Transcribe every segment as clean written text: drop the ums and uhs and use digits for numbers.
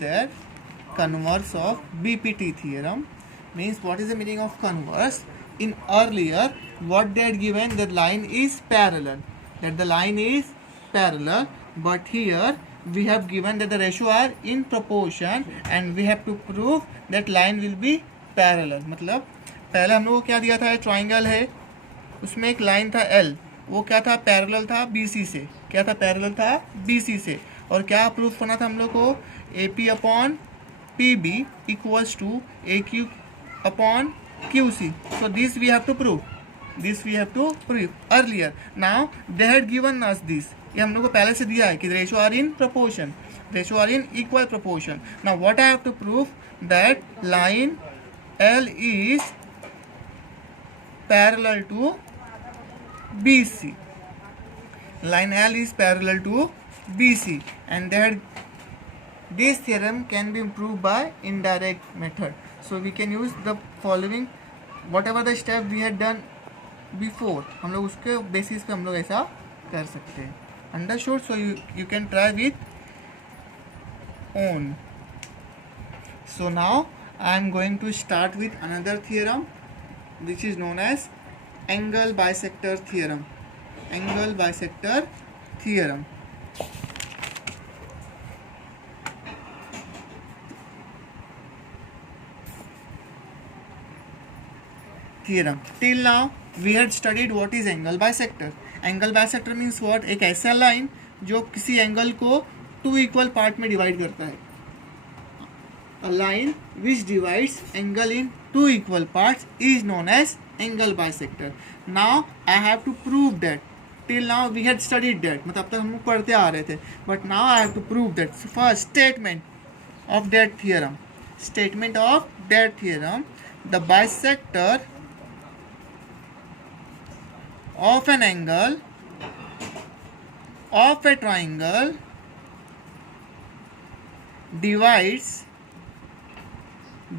that converse of BPT theorem. Means what is the meaning of converse? In earlier, what they had given, the line is parallel, that the line is parallel, but here we have given that the ratio are in proportion and we have to prove that line will be parallel. मतलब पहले हम लोग को क्या दिया था, triangle है, उसमें एक लाइन था L, वो क्या था, पैरेलल था BC से. क्या था, पैरेलल था BC से. और क्या प्रूफ करना था हम लोग को, AP upon PB equals to AQ upon QC. So this we have to prove. This we have to prove earlier. Now they had given us this. ये हम लोग को पहले से दिया है कि ratio are in proportion, ratio are in equal proportion. Now what I have to prove, that line L is parallel to BC. Line L is parallel to BC, and that this theorem can be proved by indirect method. So we can use the following, whatever the step we had done before, हम लोग उसके basis पे हम लोग ऐसा कर सकते हैं. Understood? So you can try with own. So now I am going to start with another theorem which is known as angle bisector theorem. Angle bisector theorem. Theorem. Till now we had studied what is angle bisector. Angle bisector means what? एक ऐसा line जो किसी angle को two equal part में divide करता है. A line which divides angle in two equal parts is known as angle bisector. Now I have to prove that. Till now we had studied that. मतलब अब तक हम लोग पढ़ते आ रहे थे. But now I have to prove that. So first statement of that theorem. Statement of that theorem. The bisector of an angle of a triangle divides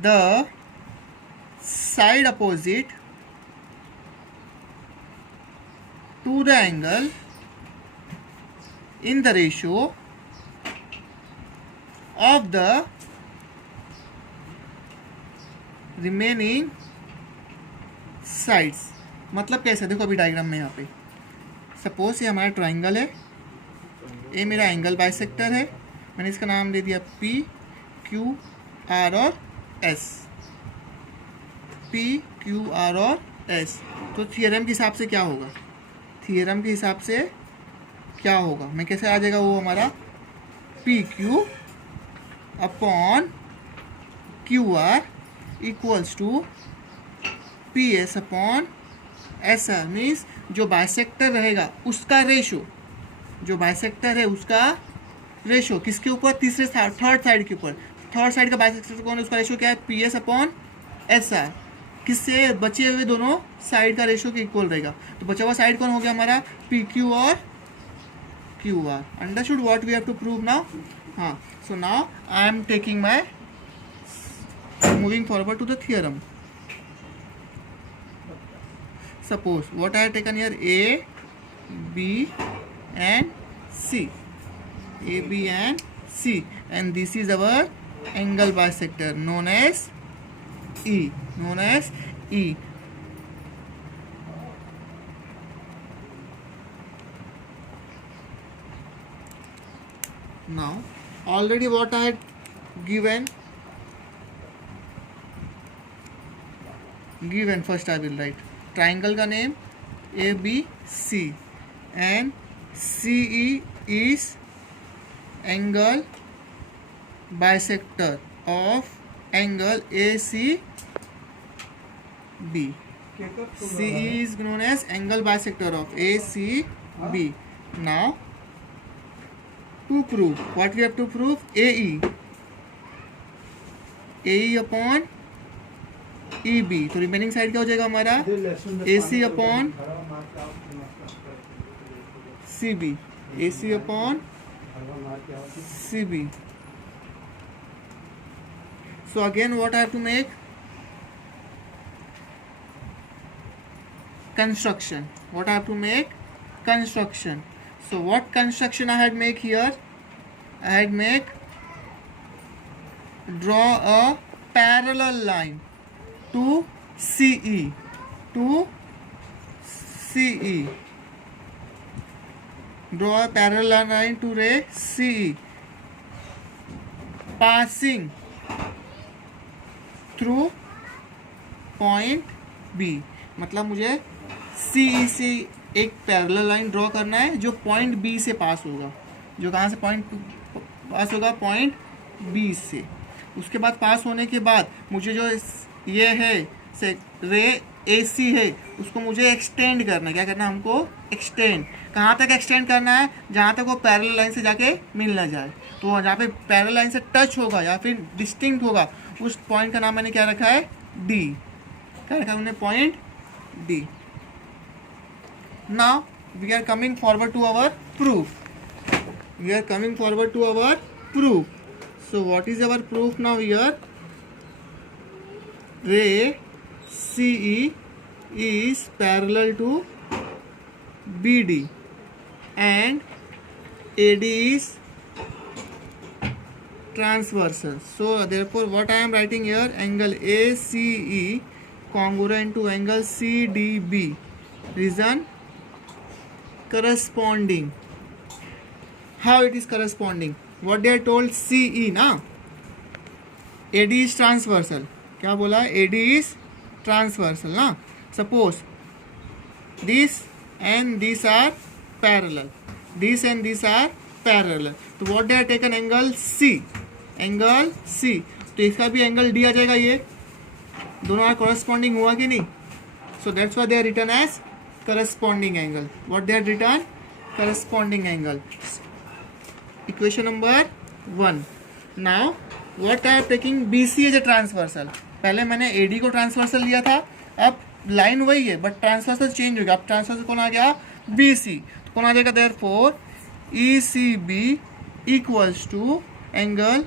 the side opposite to the angle in the ratio of the remaining sides. मतलब कैसे, देखो अभी diagram में यहाँ पे suppose ये हमारा triangle है, ये मेरा एंगल बाइसेक्टर है, मैंने इसका नाम दे दिया P, Q, R और S. P, Q, R और S. तो थियरम के हिसाब से क्या होगा, थियरम के हिसाब से क्या होगा, मैं कैसे आ जाएगा वो हमारा P Q upon Q R equals to P S upon S R. Means जो बाइसेक्टर रहेगा उसका रेशो, जो बाइसेक्टर है उसका रेशो किसके ऊपर, तीसरे साइड, थर्ड साइड के ऊपर. थर्ड साइड का बाइसेक्टर कौन है, उसका रेशो क्या है, P S upon S are. किससे, बचे हुए दोनों साइड का रेशो के इक्वल रहेगा. तो बचा हुआ साइड कौन हो गया हमारा, पी क्यू और Q R. Understood what we have to prove now. हाँ, so now I am taking my moving forward to the theorem. Suppose what I have taken here, A, B and C. A, B and C, and this is our angle bisector known as E. Known as E. Now already what I had given, first I will write triangle का name ABC and CE is angle bisector of angle ACB. CE is known as angle bisector of ACB. Now to prove, what we have to prove, AE upon EB. तो remaining side क्या हो जाएगा हमारा, AC upon CB. AC upon CB. So again what I have to make, construction. What I have to make, construction. So what construction I had make here, I had make draw a parallel line to CE, draw a parallel line to ray CE passing through point B। मतलब मुझे CE से एक parallel line draw करना है जो point B से पास होगा। जो कहाँ से पॉइंट पास होगा? पॉइंट B से। उसके बाद पास होने के बाद मुझे जो ये है रे AC है उसको मुझे एक्सटेंड करना है। क्या करना है हमको? एक्सटेंड। कहाँ तक एक्सटेंड करना है? जहाँ तक वो पैरेलल लाइन से जाके मिल ना जाए। तो जहाँ पे पैरेलल लाइन से टच होगा या फिर डिस्टिंक्ट होगा उस पॉइंट का नाम मैंने क्या रखा है? D। क्या रखा है हमने? Point D। Now we are coming forward to our proof. So what is our proof now here? Ray CE is parallel to BD and AD is transversal. So therefore what I am writing here, angle ACE congruent to angle CDB, reason corresponding. How it is corresponding? What they are told? CE ना, AD is transversal. क्या बोला? AD is transversal ना. Suppose this and these are parallel. तो what they are taken? angle C. तो इसका भी angle D आ जाएगा। ये दोनों आर corresponding हुआ कि नहीं? So that's why they are written as corresponding angle. What they are written? Corresponding angle. Equation number 1. Now what I am taking BC as a transversal. पहले मैंने AD को transversal लिया था, अब लाइन वही है बट ट्रांसवर्सल चेंज हो गया। अब ट्रांसवर्सल कौन आ गया? BC। तो कौन आ जाएगा? Therefore ECB equals to angle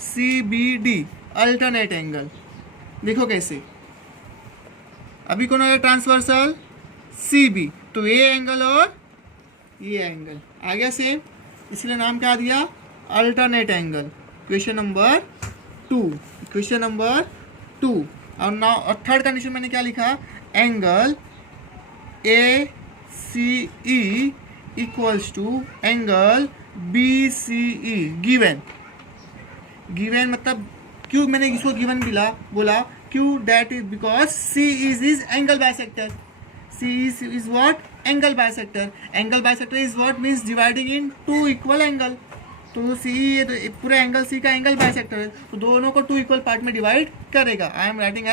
CBD, alternate angle. देखो कैसे, अभी कौन आ गया? ट्रांसवर्सल CB, तो ये एंगल और ये एंगल आ गया सेम, इसलिए नाम क्या दिया? Alternate angle. Question number 2। और नाउ और थर्ड कंडीशन मैंने क्या लिखा? Angle ACE equals to angle BCE given मतलब क्यों मैंने इसको गिवन बोला? क्यों? That is because C is angle bisector. C is what? Angle bisector. Angle bisector is what? Means dividing in two equal angle. तो CE तो पूरे angle C का एंगल बाइसेक्टर है, तो दोनों को 2 इक्वल पार्ट में डिवाइड करेगा। I am writing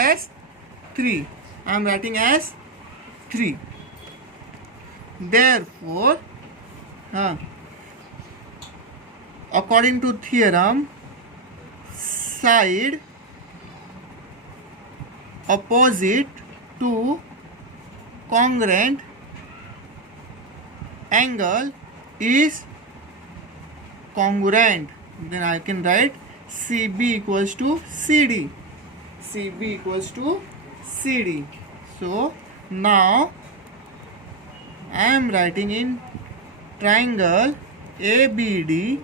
as 3। Therefore, according to theorem, side opposite to congruent angle is congruent. Then I can write CB equals to CD. So now I am writing in triangle ABD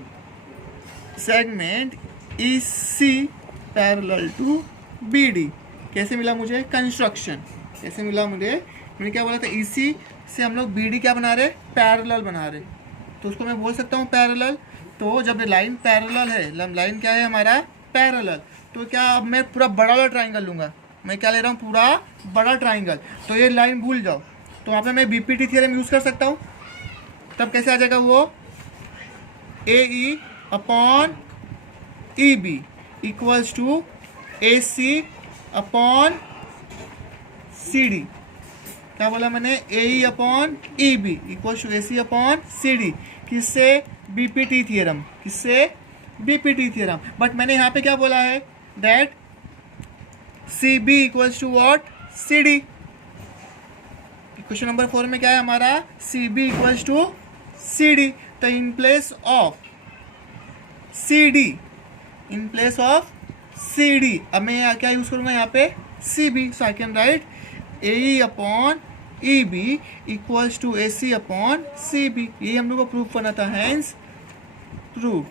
segment EC parallel to BD. कैसे मिला मुझे? Construction कैसे मिला मुझे? मैंने क्या बोला था? EC से हम लोग BD क्या बना रहे? पैरेलल बना रहे, तो उसको मैं बोल सकता हूँ पैरेलल। तो जब लाइन पैरेलल है, लाइन क्या है हमारा? पैरेलल, तो क्या अब मैं पूरा बड़ा वाला ट्राइंगल लूँगा। मैं क्या ले रहा हूँ? पूरा बड़ा ट्राइंगल। तो ये लाइन भूल जाओ, तो वहाँ पे मैं BPT थ्योरम यूज़ कर सकता हूँ। तब कैसे आ जाएगा वो? AE upon EB equals to AC upon CD। क्या बोला मैंने? AE upon EB equals to AC upon CD। किससे? BPT theorem. बट मैंने यहाँ पे क्या बोला है? That CB equals to what? CD। Question number 4 में क्या है हमारा? CB equals to CD। तो इन प्लेस ऑफ CD अब मैं क्या यूज करूंगा यहाँ पे? CB। So I can write AE upon EB equals to AC upon CB। ये हम लोग को प्रूव करना था, हैंस प्रूव।